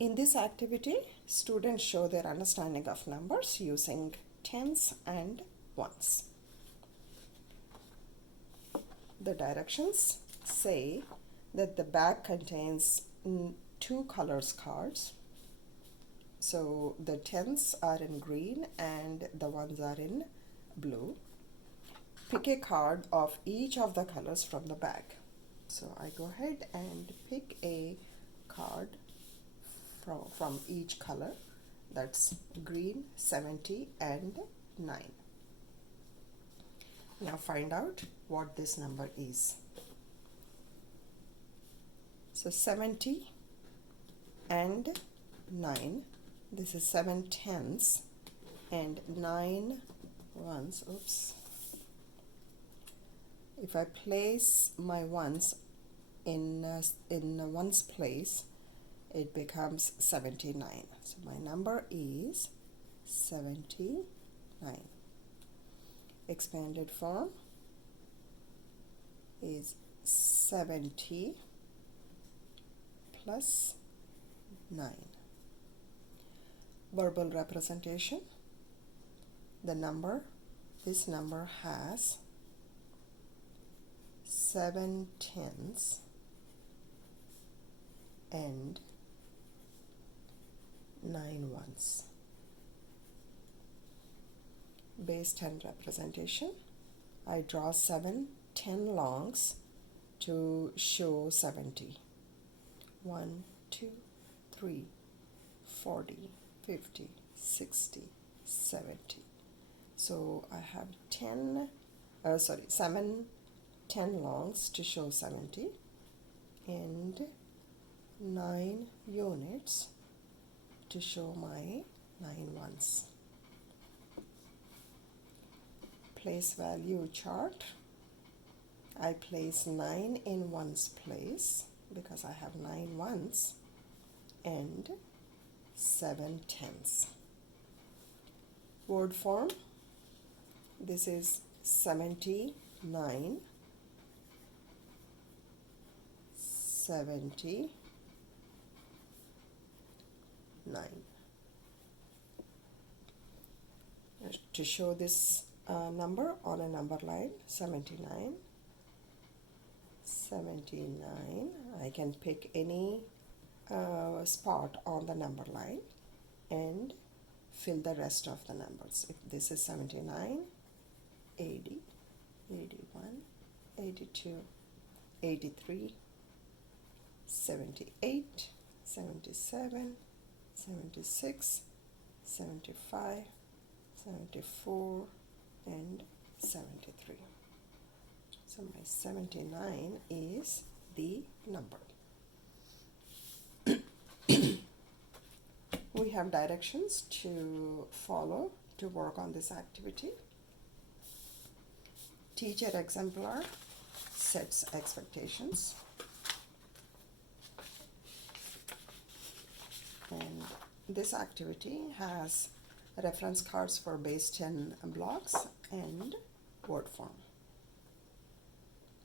In this activity, students show their understanding of numbers using tens and ones. The directions say that the bag contains two colors cards. So the tens are in green and the ones are in blue. Pick a card of each of the colors from the bag. So I go ahead and pick a card from each color. That's green, 70 and 9. Now find out what this number is. So 70 and 9. This is 7 tens and 9 ones. Oops. If I place my ones in ones place, it becomes 79. So my number is 79. Expanded form is 70 plus 9. Verbal representation. This number has 7 tens and 9 ones. Base 10 representation. I draw 7 10 longs to show 70. 1, 2, 3, 40, 50, 60, 70. So I have 7 10 longs to show 70 and 9 units to show my 9 ones. Place value chart. I place 9 in ones place because I have 9 ones and 7 tens. Word form. This is 79, 79. To show this number on a number line, 79, 79. I can pick any spot on the number line and fill the rest of the numbers. If this is 79, 80, 81, 82, 83, 78, 77, 76, 75, 74, and 73. So my 79 is the number. We have directions to follow to work on this activity. Teacher exemplar sets expectations. And this activity has reference cards for base 10 blocks and word form.